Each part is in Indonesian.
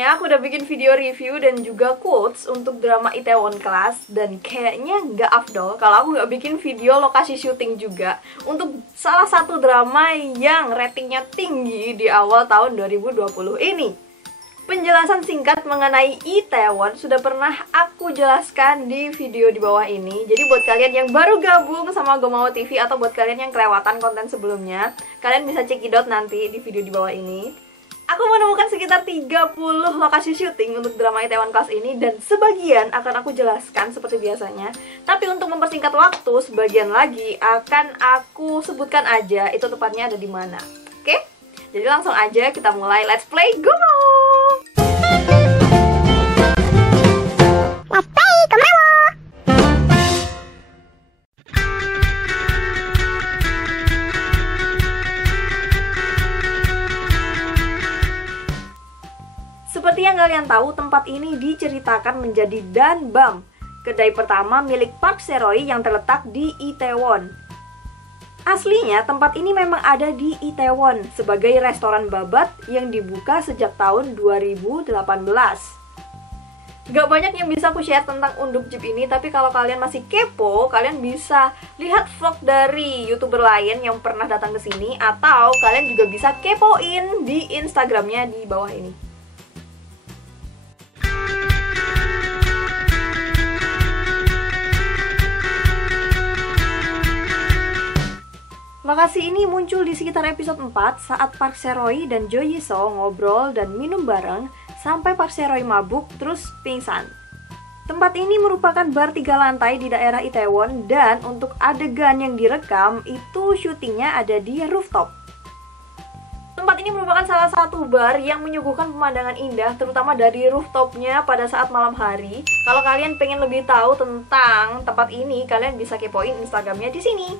Sebelumnya aku udah bikin video review dan juga quotes untuk drama Itaewon Class. Dan kayaknya nggak afdol kalau aku nggak bikin video lokasi syuting juga untuk salah satu drama yang ratingnya tinggi di awal tahun 2020 ini. Penjelasan singkat mengenai Itaewon sudah pernah aku jelaskan di video di bawah ini. Jadi buat kalian yang baru gabung sama Gomawo TV atau buat kalian yang kelewatan konten sebelumnya, kalian bisa cekidot nanti di video di bawah ini. Aku menemukan sekitar 30 lokasi syuting untuk drama Itaewon Class ini dan sebagian akan aku jelaskan seperti biasanya. Tapi untuk mempersingkat waktu, sebagian lagi akan aku sebutkan aja itu tepatnya ada di mana. Oke? Jadi langsung aja kita mulai, let's play Gomawo! Seperti yang kalian tahu, tempat ini diceritakan menjadi Danbam, kedai pertama milik Park Se-roy yang terletak di Itaewon. Aslinya, tempat ini memang ada di Itaewon sebagai restoran babat yang dibuka sejak tahun 2018. Gak banyak yang bisa aku share tentang unduk jeep ini, tapi kalau kalian masih kepo, kalian bisa lihat vlog dari YouTuber lain yang pernah datang ke sini, atau kalian juga bisa kepoin di Instagramnya di bawah ini. Lokasi ini muncul di sekitar episode 4 saat Park Se-roy dan Jo Yi-seo ngobrol dan minum bareng sampai Park Se-roy mabuk terus pingsan. Tempat ini merupakan bar 3 lantai di daerah Itaewon dan untuk adegan yang direkam itu syutingnya ada di rooftop. Tempat ini merupakan salah satu bar yang menyuguhkan pemandangan indah terutama dari rooftopnya pada saat malam hari. Kalau kalian pengen lebih tahu tentang tempat ini, kalian bisa kepoin Instagramnya di sini.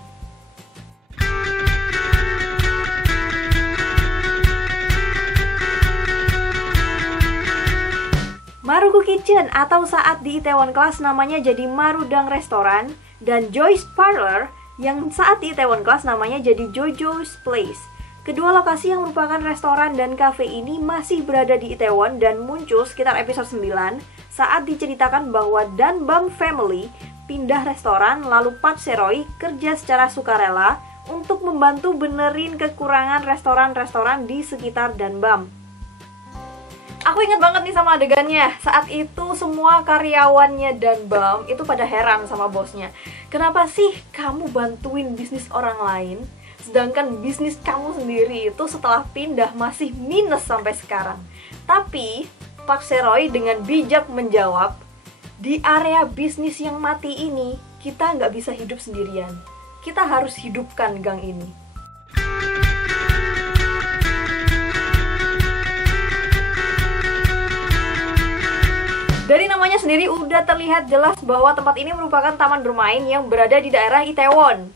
Maruku Kitchen atau saat di Itaewon Class namanya jadi Marudang Restoran, dan Joy's Parlor yang saat di Itaewon Class namanya jadi Jojo's Place. Kedua lokasi yang merupakan restoran dan cafe ini masih berada di Itaewon dan muncul sekitar episode 9 saat diceritakan bahwa Danbam Family pindah restoran lalu Park Se-roy kerja secara sukarela untuk membantu benerin kekurangan restoran-restoran di sekitar Danbam. Aku ingat banget nih sama adegannya. Saat itu semua karyawannya Danbam itu pada heran sama bosnya. Kenapa sih kamu bantuin bisnis orang lain, sedangkan bisnis kamu sendiri itu setelah pindah masih minus sampai sekarang? Tapi Park Se-roy dengan bijak menjawab, di area bisnis yang mati ini kita nggak bisa hidup sendirian. Kita harus hidupkan gang ini. Dari namanya sendiri udah terlihat jelas bahwa tempat ini merupakan taman bermain yang berada di daerah Itaewon.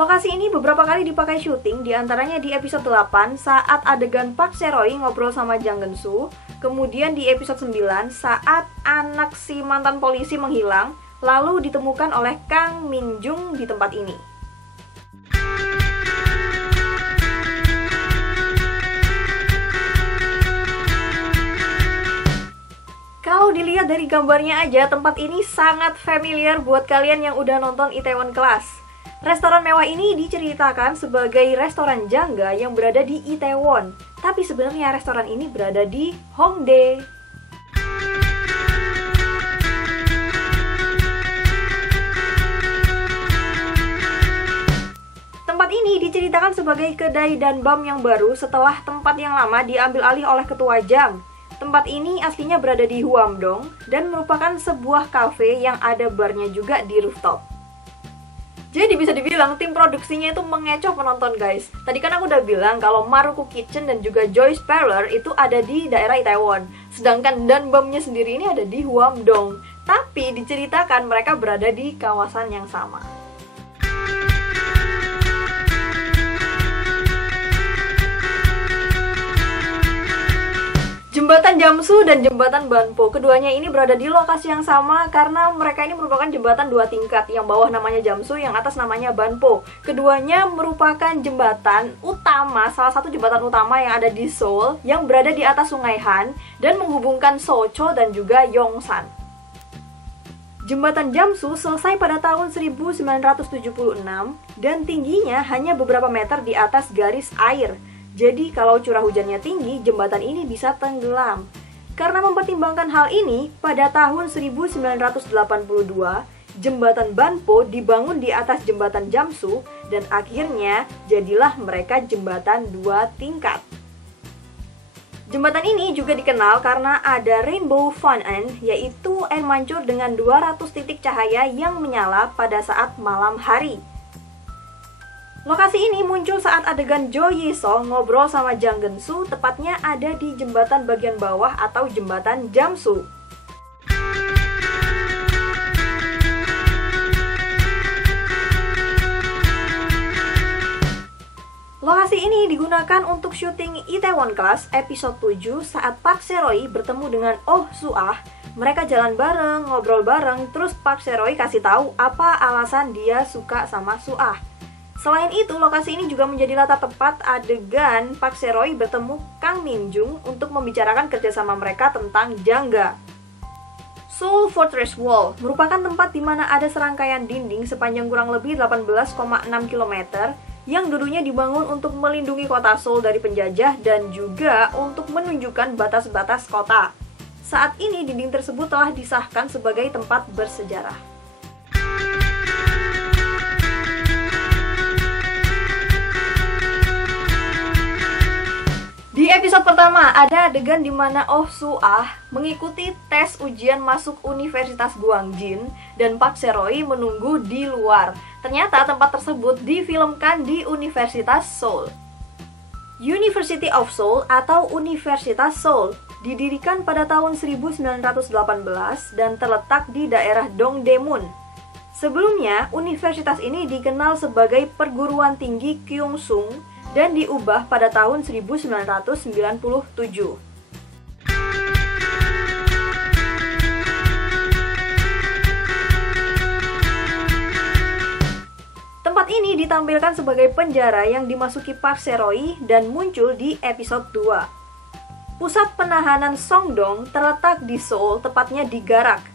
Lokasi ini beberapa kali dipakai syuting, diantaranya di episode 8 saat adegan Park Se-roy ngobrol sama Jang Geun-soo, kemudian di episode 9 saat anak si mantan polisi menghilang, lalu ditemukan oleh Kang Min Jung di tempat ini. Kalau dilihat dari gambarnya aja, tempat ini sangat familiar buat kalian yang udah nonton Itaewon Class. Restoran mewah ini diceritakan sebagai restoran jangga yang berada di Itaewon, tapi sebenarnya restoran ini berada di Hongdae. Tempat ini diceritakan sebagai kedai Danbam yang baru setelah tempat yang lama diambil alih oleh ketua Jang. Tempat ini aslinya berada di Hwamdong dan merupakan sebuah cafe yang ada barnya juga di rooftop. Jadi bisa dibilang tim produksinya itu mengecoh penonton, guys. Tadi kan aku udah bilang kalau Maruku Kitchen dan juga Joy's Parlor itu ada di daerah Itaewon, sedangkan Danbamnya sendiri ini ada di Hwamdong. Tapi diceritakan mereka berada di kawasan yang sama. Jembatan Jamsu dan Jembatan Banpo, keduanya ini berada di lokasi yang sama karena mereka ini merupakan jembatan 2 tingkat. Yang bawah namanya Jamsu, yang atas namanya Banpo. Keduanya merupakan jembatan utama, salah satu jembatan utama yang ada di Seoul, yang berada di atas Sungai Han dan menghubungkan Socho dan juga Yongsan. Jembatan Jamsu selesai pada tahun 1976 dan tingginya hanya beberapa meter di atas garis air. Jadi kalau curah hujannya tinggi, jembatan ini bisa tenggelam. Karena mempertimbangkan hal ini, pada tahun 1982, jembatan Banpo dibangun di atas jembatan Jamsu dan akhirnya jadilah mereka jembatan 2 tingkat. Jembatan ini juga dikenal karena ada Rainbow Fountain, yaitu air mancur dengan 200 titik cahaya yang menyala pada saat malam hari. Lokasi ini muncul saat adegan Jo Yi-sol ngobrol sama Jang Geun-soo, tepatnya ada di jembatan bagian bawah atau jembatan Jamsu. Lokasi ini digunakan untuk syuting Itaewon Class episode 7 saat Park Se-roy bertemu dengan Oh Soo-ah. Mereka jalan bareng, ngobrol bareng, terus Park Se-roy kasih tahu apa alasan dia suka sama Soo-ah. Selain itu, lokasi ini juga menjadi latar tepat adegan Park Se-roy bertemu Kang Min-jung untuk membicarakan kerjasama mereka tentang jangga. Seoul Fortress Wall merupakan tempat di mana ada serangkaian dinding sepanjang kurang lebih 18,6 km yang dulunya dibangun untuk melindungi kota Seoul dari penjajah dan juga untuk menunjukkan batas-batas kota. Saat ini dinding tersebut telah disahkan sebagai tempat bersejarah. Di episode pertama, ada adegan di mana Oh Soo-ah mengikuti tes ujian masuk Universitas Gwangjin dan Park Se-roy menunggu di luar. Ternyata tempat tersebut difilmkan di Universitas Seoul. University of Seoul atau Universitas Seoul didirikan pada tahun 1918 dan terletak di daerah Dongdaemun. Sebelumnya, universitas ini dikenal sebagai Perguruan Tinggi Kyungsung dan diubah pada tahun 1997. Tempat ini ditampilkan sebagai penjara yang dimasuki Park Se-roy dan muncul di episode 2. Pusat penahanan Songdong terletak di Seoul, tepatnya di Garak.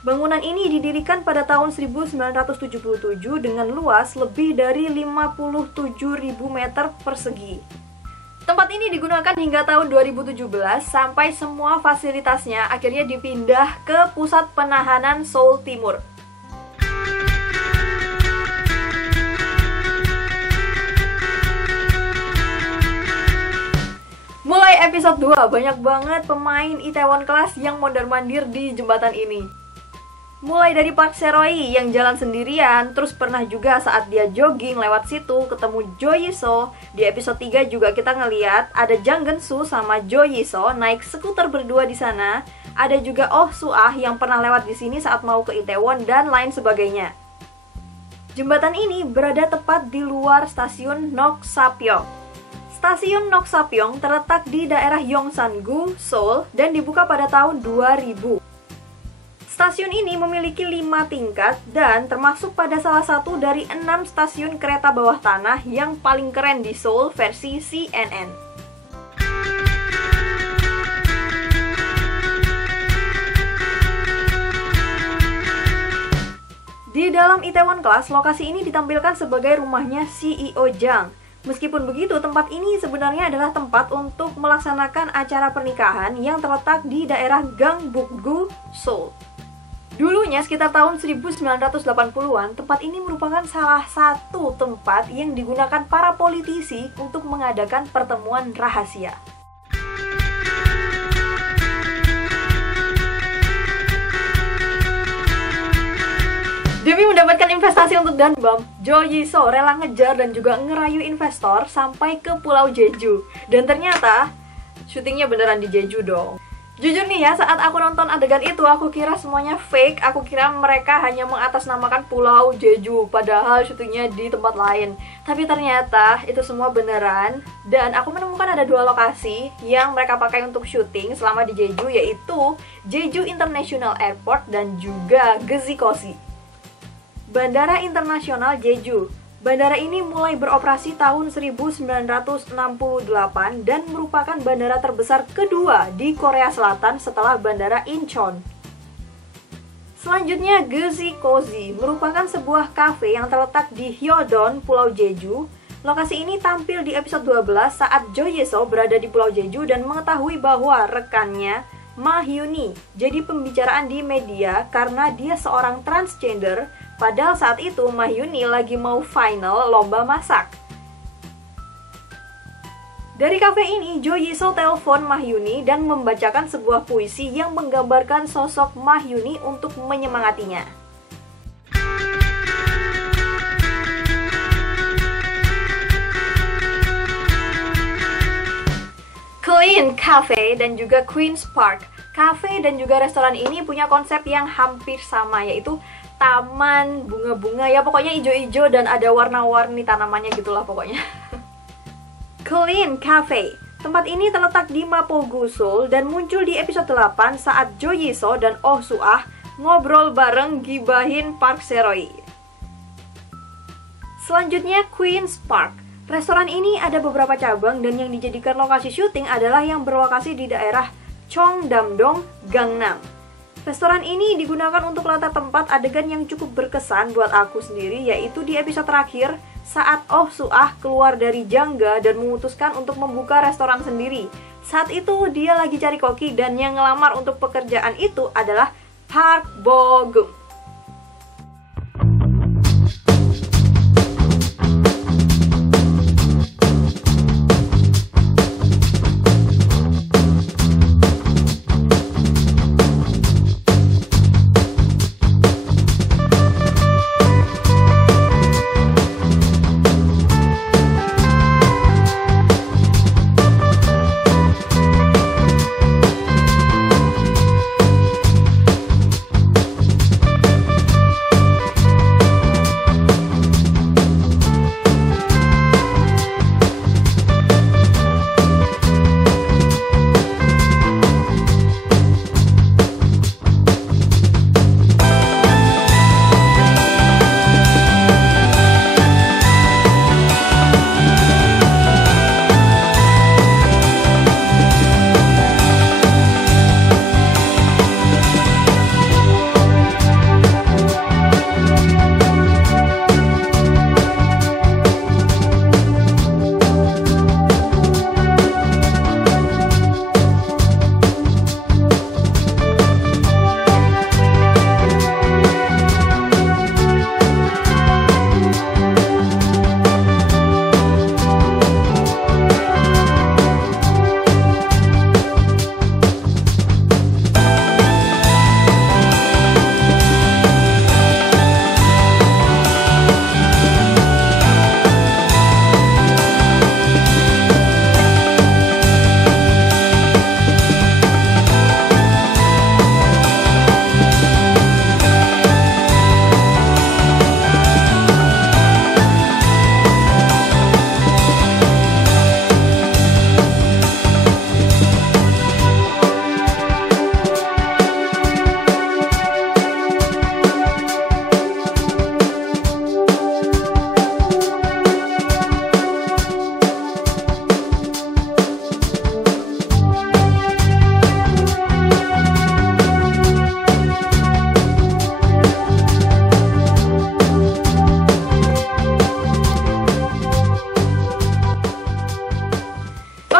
Bangunan ini didirikan pada tahun 1977 dengan luas lebih dari 57.000 meter persegi. Tempat ini digunakan hingga tahun 2017 sampai semua fasilitasnya akhirnya dipindah ke Pusat Penahanan Seoul Timur. Mulai episode 2, banyak banget pemain Itaewon Class yang mondar-mandir di jembatan ini. Mulai dari Park Se-roy yang jalan sendirian, terus pernah juga saat dia jogging lewat situ ketemu Jo Yi-so. Di episode 3 juga kita ngeliat ada Jang Geun-soo sama Jo Yi-so naik skuter berdua di sana. Ada juga Oh Soo-ah yang pernah lewat di sini saat mau ke Itaewon dan lain sebagainya. Jembatan ini berada tepat di luar stasiun Nok-sapyeong. Stasiun Nok-sapyeong terletak di daerah Yongsan-gu, Seoul dan dibuka pada tahun 2000. Stasiun ini memiliki 5 tingkat dan termasuk pada salah satu dari 6 stasiun kereta bawah tanah yang paling keren di Seoul versi CNN. Di dalam Itaewon Class, lokasi ini ditampilkan sebagai rumahnya CEO Jang. Meskipun begitu, tempat ini sebenarnya adalah tempat untuk melaksanakan acara pernikahan yang terletak di daerah Gangbuk-gu, Seoul. Dulunya sekitar tahun 1980-an, tempat ini merupakan salah satu tempat yang digunakan para politisi untuk mengadakan pertemuan rahasia. Demi mendapatkan investasi untuk Danbam, Jo Yi-so rela ngejar dan juga ngerayu investor sampai ke Pulau Jeju. Dan ternyata, syutingnya beneran di Jeju dong. Jujur nih ya, saat aku nonton adegan itu, aku kira semuanya fake. Aku kira mereka hanya mengatasnamakan Pulau Jeju, padahal syutingnya di tempat lain. Tapi ternyata itu semua beneran. Dan aku menemukan ada 2 lokasi yang mereka pakai untuk syuting selama di Jeju, yaitu Jeju International Airport dan juga Gezikoshi. Bandara Internasional Jeju. Bandara ini mulai beroperasi tahun 1968 dan merupakan bandara terbesar kedua di Korea Selatan setelah Bandara Incheon. Selanjutnya, Gezikoshi merupakan sebuah kafe yang terletak di Hyodon, Pulau Jeju. Lokasi ini tampil di episode 12 saat Jo Ye-so berada di Pulau Jeju dan mengetahui bahwa rekannya, Ma Hyuni, jadi pembicaraan di media karena dia seorang transgender. Padahal saat itu Ma Hyuni lagi mau final lomba masak. Dari kafe ini, Jo Ye-so telepon Ma Hyuni dan membacakan sebuah puisi yang menggambarkan sosok Ma Hyuni untuk menyemangatinya. Clean Cafe dan juga Queen's Park. Cafe dan juga restoran ini punya konsep yang hampir sama, yaitu taman, bunga-bunga, ya pokoknya ijo-ijo dan ada warna-warni tanamannya gitulah pokoknya. Clean Cafe. Tempat ini terletak di Mapogu, Seoul dan muncul di episode 8 saat Jo Ye-so dan Oh Soo-ah ngobrol bareng gibahin Park Se-roy. Selanjutnya Queen's Park. Restoran ini ada beberapa cabang dan yang dijadikan lokasi syuting adalah yang berlokasi di daerah Cheongdam-dong, Gangnam. Restoran ini digunakan untuk latar tempat adegan yang cukup berkesan buat aku sendiri, yaitu di episode terakhir saat Oh Soo-ah keluar dari jangga dan memutuskan untuk membuka restoran sendiri. Saat itu dia lagi cari koki dan yang ngelamar untuk pekerjaan itu adalah Park Bo-gum.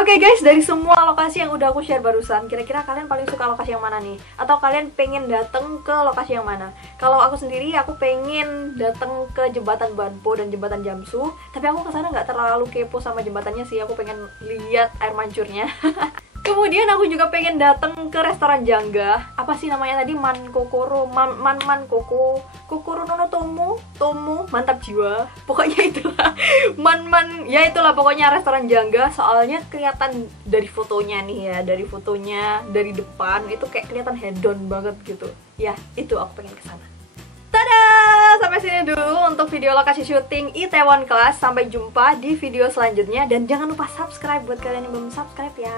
Oke guys, dari semua lokasi yang udah aku share barusan, kira-kira kalian paling suka lokasi yang mana nih? Atau kalian pengen dateng ke lokasi yang mana? Kalau aku sendiri, aku pengen dateng ke jembatan Banpo dan jembatan Jamsu. Tapi aku kesana nggak terlalu kepo sama jembatannya sih, aku pengen lihat air mancurnya. Kemudian aku juga pengen dateng ke restoran Jangga. Apa sih namanya tadi? Man Kokoro, Kokoro Nono Tomo, mantap jiwa. Pokoknya itulah. ya itulah pokoknya restoran jangga. Soalnya kelihatan dari fotonya nih ya, dari fotonya dari depan itu kayak kelihatan hedon banget gitu. Ya itu aku pengen kesana. Tada! Sampai sini dulu untuk video lokasi syuting Itaewon Class. Sampai jumpa di video selanjutnya. Dan jangan lupa subscribe buat kalian yang belum subscribe ya.